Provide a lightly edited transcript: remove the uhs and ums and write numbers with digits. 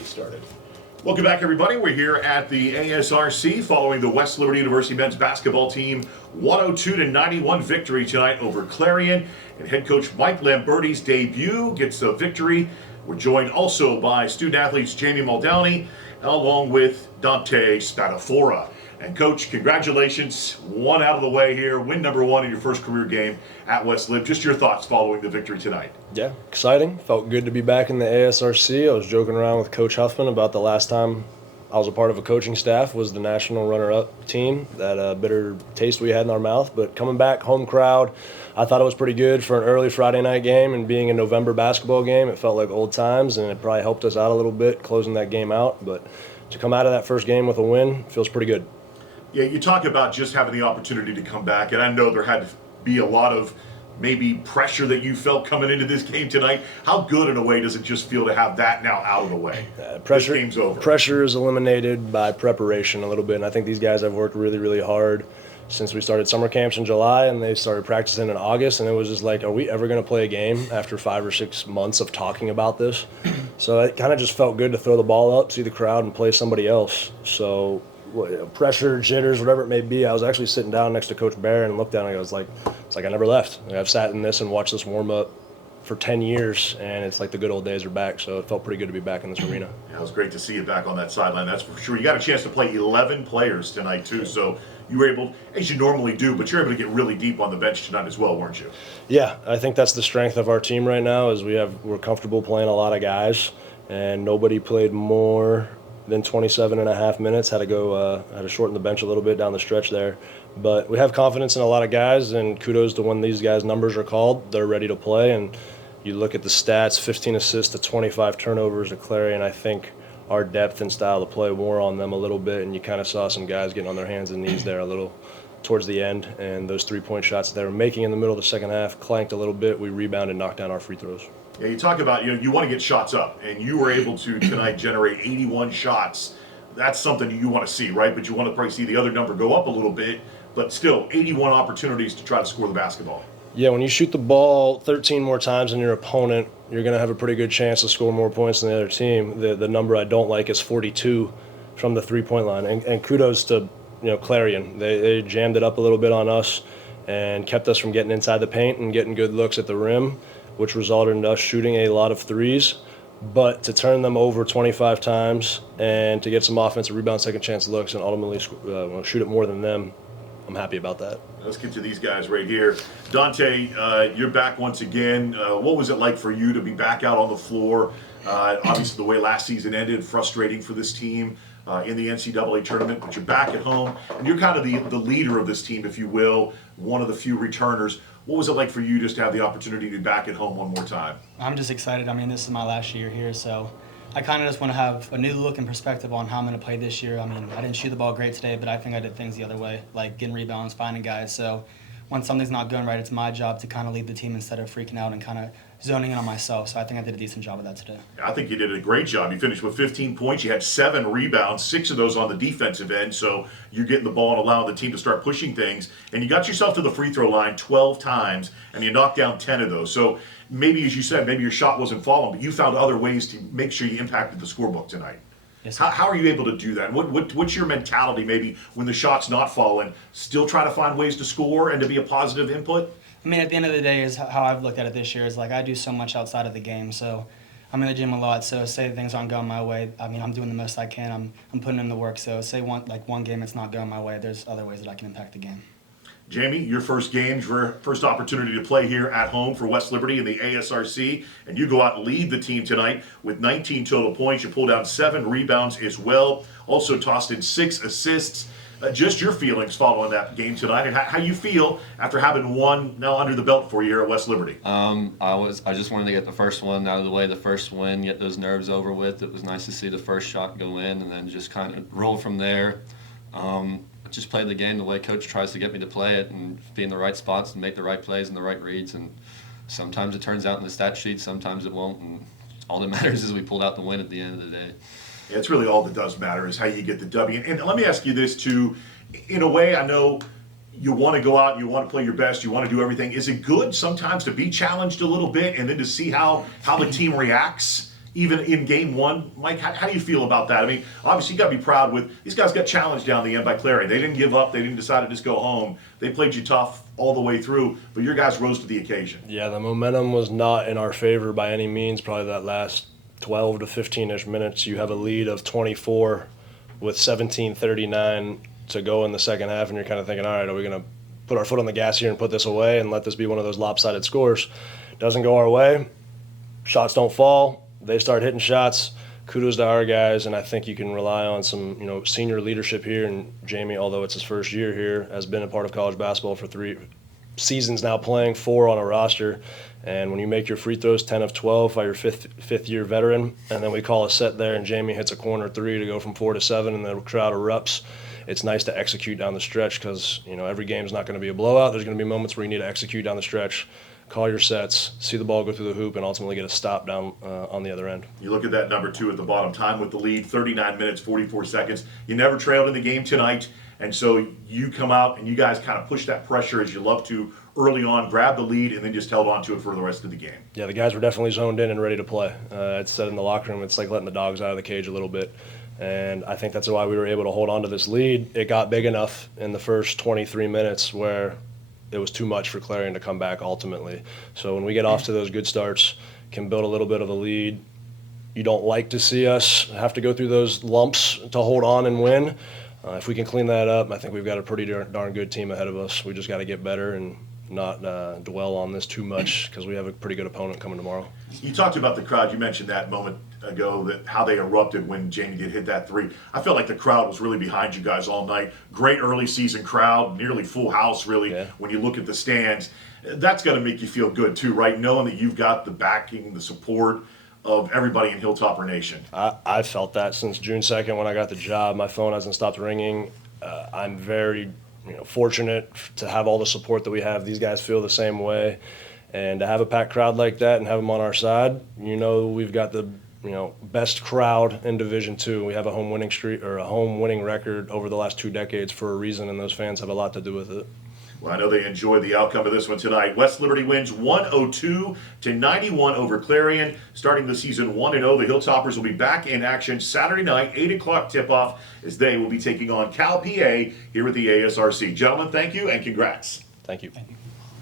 Get started. Welcome back, everybody. We're here at the ASRC following the West Liberty University men's basketball team 102-91 victory tonight over Clarion. And head coach Mike Lambert's debut gets a victory. We're joined also by student athletes Jamie Muldowney along with Dante Spadafora. And Coach, congratulations. One out of the way here. Win number one in your first career game at West Lib. Just your thoughts following the victory tonight. Yeah, exciting. Felt good to be back in the ASRC. I was joking around with Coach Huffman about the last time I was a part of a coaching staff was the national runner-up team. That bitter taste we had in our mouth. But coming back, home crowd, I thought it was pretty good for an early Friday night game, and being a November basketball game, it felt like old times, and it probably helped us out a little bit closing that game out. But to come out of that first game with a win feels pretty good. Yeah, you talk about just having the opportunity to come back, and I know there had to be a lot of maybe pressure that you felt coming into this game tonight. How good in a way does it just feel to have that now out of the way? Pressure, this game's over. Pressure is eliminated by preparation a little bit, and I think these guys have worked really, really hard since we started summer camps in July, and they started practicing in August, and it was just like, are we ever going to play a game after 5 or 6 months of talking about this? So it kind of just felt good to throw the ball up, see the crowd, and play somebody else. So pressure, jitters, whatever it may be. I was actually sitting down next to Coach Bear and looked down and I was like, it's like I never left. I've sat in this and watched this warm up for 10 years, and it's like the good old days are back. So it felt pretty good to be back in this arena. Yeah, it was great to see you back on that sideline. That's for sure. You got a chance to play 11 players tonight too. So you were able, as you normally do, but you're able to get really deep on the bench tonight as well, weren't you? Yeah, I think that's the strength of our team right now is we're comfortable playing a lot of guys, and nobody played more than 27 and a half minutes. Had to shorten the bench a little bit down the stretch there. But we have confidence in a lot of guys, and kudos to when these guys' numbers are called, they're ready to play. And you look at the stats, 15 assists to 25 turnovers at Clarion. I think our depth and style of play wore on them a little bit, and you kind of saw some guys getting on their hands and knees there a little towards the end. And those three-point shots they were making in the middle of the second half clanked a little bit. We rebounded, knocked down our free throws. Yeah, you talk about, you want to get shots up, and you were able to tonight generate 81 shots. That's something you want to see, right? But you want to probably see the other number go up a little bit, but still 81 opportunities to try to score the basketball. Yeah, when you shoot the ball 13 more times than your opponent, you're going to have a pretty good chance to score more points than the other team. The number I don't like is 42 from the three-point line. And kudos to Clarion. They jammed it up a little bit on us and kept us from getting inside the paint and getting good looks at the rim, which resulted in us shooting a lot of threes. But to turn them over 25 times and to get some offensive rebound, second chance looks, and ultimately shoot it more than them, I'm happy about that. Let's get to these guys right here. Dante, you're back once again. What was it like for you to be back out on the floor? Obviously, the way last season ended, frustrating for this team in the NCAA tournament, but you're back at home, and you're kind of the leader of this team, if you will, one of the few returners. What was it like for you just to have the opportunity to be back at home one more time? I'm just excited. I mean, this is my last year here, so I kind of just want to have a new look and perspective on how I'm going to play this year. I mean, I didn't shoot the ball great today, but I think I did things the other way, like getting rebounds, finding guys. So when something's not going right, it's my job to kind of lead the team instead of freaking out and kind of zoning in on myself. So I think I did a decent job of that today. I think you did a great job. You finished with 15 points. You had 7 rebounds, 6 of those on the defensive end. So you're getting the ball and allowing the team to start pushing things. And you got yourself to the free throw line 12 times, and you knocked down 10 of those. So maybe, as you said, maybe your shot wasn't falling, but you found other ways to make sure you impacted the scorebook tonight. Yes, how are you able to do that? What's your mentality maybe when the shot's not falling? Still try to find ways to score and to be a positive input? I mean, at the end of the day, is how I've looked at it this year is like I do so much outside of the game. So I'm in the gym a lot. So say things aren't going my way, I mean, I'm doing the most I can. I'm putting in the work. So say one game it's not going my way, there's other ways that I can impact the game. Jamie, your first game, your first opportunity to play here at home for West Liberty in the ASRC, and you go out and lead the team tonight with 19 total points. You pull down 7 rebounds as well. Also tossed in 6 assists. Just your feelings following that game tonight, and how you feel after having one now under the belt for you here at West Liberty. I just wanted to get the first one out of the way, the first win, get those nerves over with. It was nice to see the first shot go in, and then just kind of roll from there. Just play the game the way Coach tries to get me to play it, and be in the right spots and make the right plays and the right reads. And sometimes it turns out in the stat sheet, sometimes it won't. And all that matters is we pulled out the win at the end of the day. Yeah, it's really all that does matter is how you get the W. And let me ask you this too. In a way, I know you want to go out, you want to play your best, you want to do everything. Is it good sometimes to be challenged a little bit and then to see how the team reacts even in game one. Mike, how do you feel about that? I mean, obviously you got to be proud with, these guys got challenged down the end by Clarion. They didn't give up. They didn't decide to just go home. They played you tough all the way through, but your guys rose to the occasion. Yeah, the momentum was not in our favor by any means. Probably that last 12 to 15-ish minutes, you have a lead of 24 with 17:39 to go in the second half, and you're kind of thinking, all right, are we going to put our foot on the gas here and put this away and let this be one of those lopsided scores? Doesn't go our way. Shots don't fall. They start hitting shots. Kudos to our guys, and I think you can rely on some, senior leadership here. And Jamie, although it's his first year here, has been a part of college basketball for 3 seasons now, playing 4 on a roster. And when you make your free throws 10 of 12 by your fifth year veteran, and then we call a set there and Jamie hits a corner 3 to go from 4 to 7 and the crowd erupts, it's nice to execute down the stretch because, every game's not going to be a blowout. There's going to be moments where you need to execute down the stretch, call your sets, see the ball go through the hoop, and ultimately get a stop down on the other end. You look at that number 2 at the bottom, time with the lead, 39 minutes, 44 seconds. You never trailed in the game tonight, and so you come out and you guys kind of push that pressure as you love to early on, grab the lead, and then just held on to it for the rest of the game. Yeah, the guys were definitely zoned in and ready to play. I'd said in the locker room, it's like letting the dogs out of the cage a little bit. And I think that's why we were able to hold on to this lead. It got big enough in the first 23 minutes where it was too much for Clarion to come back ultimately. So when we get off to those good starts, can build a little bit of a lead. You don't like to see us have to go through those lumps to hold on and win. If we can clean that up, I think we've got a pretty darn good team ahead of us. We just got to get better and not dwell on this too much because we have a pretty good opponent coming tomorrow. You talked about the crowd. You mentioned that moment ago, that how they erupted when Jamie did hit that 3. I felt like the crowd was really behind you guys all night. Great early season crowd, nearly full house really. Yeah. When you look at the stands. That's got to make you feel good too, right? Knowing that you've got the backing, the support of everybody in Hilltopper Nation. I felt that since June 2nd when I got the job. My phone hasn't stopped ringing. I'm very fortunate to have all the support that we have. These guys feel the same way. And to have a packed crowd like that and have them on our side, we've got the best crowd in Division II. We have a home winning streak or a home winning record over the last 2 decades for a reason, and those fans have a lot to do with it. Well, I know they enjoyed the outcome of this one tonight. West Liberty wins 102-91 over Clarion. Starting the season 1-0, the Hilltoppers will be back in action Saturday night, 8 o'clock tip-off, as they will be taking on Cal PA here at the ASRC. Gentlemen, thank you and congrats. Thank you. Thank you.